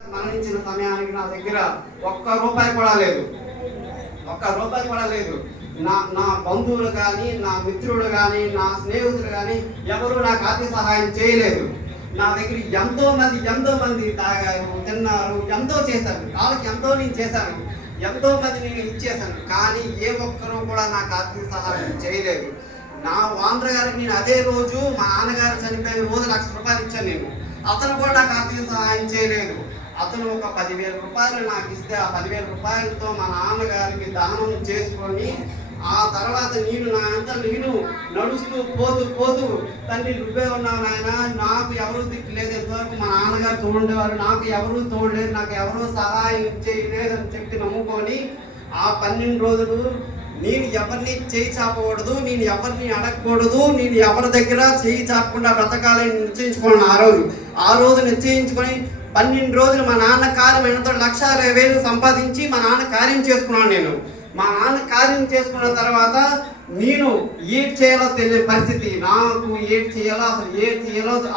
మరణించిన సమయానికి నా దగ్గర ఒక్క రూపాయి కూడా లేదు. నా బంధువులు కానీ, నా మిత్రుడు కానీ, నా స్నేహితులు కానీ ఎవరు నాకు ఆర్థిక సహాయం చేయలేదు. నా దగ్గర ఎంతో మంది తాగారు, తిన్నారు, ఎంతో చేశారు. వాళ్ళకి ఎంతో నేను చేశాను, ఎంతో మంది నేను ఇచ్చేశాను. కానీ ఏ ఒక్కరూ కూడా నాకు ఆర్థిక సహాయం చేయలేదు. నా ఓనర్ గారికి నేను అదే రోజు మా నాన్నగారు చనిపోయిన రోజు ₹1,00,000 ఇచ్చాను నేను. అతను కూడా నాకు ఆర్థిక సహాయం చేయలేదు. అతను ఒక 10,000 రూపాయలు నాకు ఇస్తే ఆ 10,000 రూపాయలతో మా నాన్నగారికి దానం చేసుకొని ఆ తర్వాత నేను నడుస్తూ పోతూ తండ్రి నువ్వే ఉన్నావు నాయన, నాకు ఎవరు దిక్కులేదు, ఎంతవరకు మా నాన్నగారు తోడుండేవారు, నాకు ఎవరు తోడలేదు, నాకు ఎవరు సహాయం చేయలేదని చెప్పి నమ్ముకొని ఆ 12 రోజులు నేను ఎవరిని చేయి చాపకూడదు, నేను ఎవరిని అడగకూడదు, నేను ఎవరి దగ్గర చేయి చాపకుండా బ్రతకాలని నిశ్చయించుకున్నాను. ఆ రోజు నిశ్చయించుకొని 12 రోజులు మా నాన్న కార్యం ఎంతో ₹1,20,000 సంపాదించి మా నాన్న కార్యం చేసుకున్నాను. నేను మా నాన్న కార్యం చేసుకున్న తర్వాత నేను ఏం చేయాలో తెలియని పరిస్థితి, నాకు ఏం చేయాలో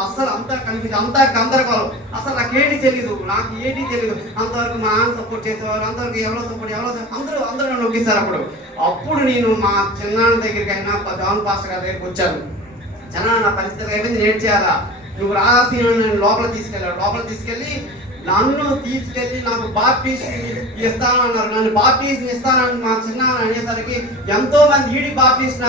అసలు అంతా కన్ఫ్యూజ్, అంతా గందరగోళం, అసలు నాకేంటి తెలియదు, అంతవరకు మా నాన్న సపోర్ట్ చేసేవారు, అంతవరకు ఎవరో అందరూ నన్ను నొక్కిస్తారు. అప్పుడు నేను మా చిన్నాన్న దగ్గరికి అయినా జాన్ పాస్టర్ గారి దగ్గరికి వచ్చాను. చిన్న నా పరిస్థితి అయిపోయింది, నేను చేయాలా, నువ్వు రాసి నేను లోపల తీసుకెళ్ళి నాకు బాప్టిజం ఇస్తానన్నారు. నన్ను బాప్టిజం ఇస్తానని మా చిన్న అనేసరికి ఎంతో మంది వీడికి బాప్టిజం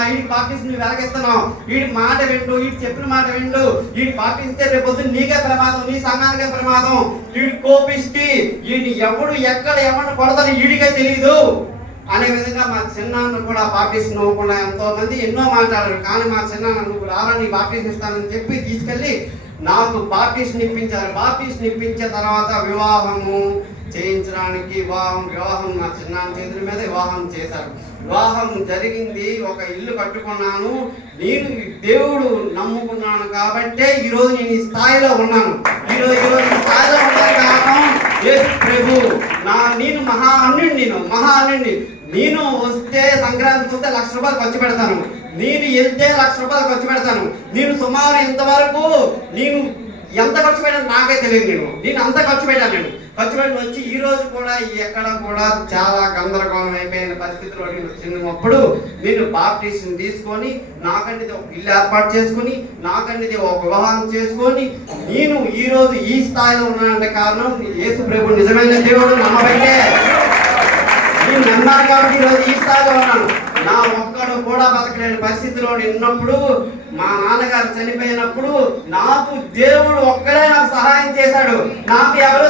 నువ్వు వెలగిస్తున్నావు, వీడి మాట విండు, వీడి చెప్పిన మాట విండు, వీడి బాప్టిస్తే రేపు నీకే ప్రమాదం, నీ సంఘానికే ప్రమాదం, వీడి కోపిష్టి, వీడిని ఎవరిని కొడతాను వీడికే తెలియదు అనే విధంగా మా చిన్నాన్న కూడా బాప్టిజం నవ్వకుండా ఎంతో మంది ఎన్నో మాట్లాడారు. కానీ మా చిన్నాన్న నువ్వు రాలని బాప్టిజం ఇస్తానని చెప్పి తీసుకెళ్ళి నాకు బాప్టిజం ఇప్పించారు. బాప్టిజం ఇప్పించిన తర్వాత వివాహము చేయించడానికి వివాహం మా చిన్నాన్న చేతుల మీద వివాహం చేశారు. వివాహం జరిగింది, ఒక ఇల్లు కట్టుకున్నాను. నేను దేవుడు నమ్ముకున్నాను కాబట్టే ఈరోజు నేను ఈ స్థాయిలో ఉన్నాను. ఈరోజు ఈ స్థాయిలో ఉండడానికి కారణం యేసు ప్రభు. నేను మహా అన్యుడిని. నేను వస్తే సంక్రాంతికి వస్తే ₹1,00,000 ఖర్చు పెడతాను, నేను వెళ్తే ₹1,00,000 ఖర్చు పెడతాను. నేను సుమారు ఇంతవరకు నేను ఎంత ఖర్చు పెట్టాను నాకే తెలియదు. నేను అంత ఖర్చు పెట్టాను. ఖర్చు పెట్టి వచ్చి ఈ రోజు కూడా ఎక్కడ కూడా చాలా గందరగోళం అయిపోయిన పరిస్థితిలో నేను వచ్చినప్పుడు నేను బాప్టిజం తీసుకొని నాకంటే ఒక ఇల్లు ఏర్పాటు చేసుకొని నాకంటే ఒక వివాహం చేసుకొని నేను ఈ రోజు ఈ స్థాయిలో ఉన్నానంటే కారణం యేసు ప్రభు నిజమైన దేవుడు నమ్మబట్టే. నేను నమ్మాను కాబట్టి ఈరోజు ఈ స్థాయిలో ఉన్నాను. నా ఒక్కడు కూడా బతకలేని పరిస్థితిలో ఉన్నప్పుడు మా నాన్నగారు చనిపోయినప్పుడు నాకు దేవుడు ఒక్కడే నాకు సహాయం చేశాడు. నాకు ఎవరు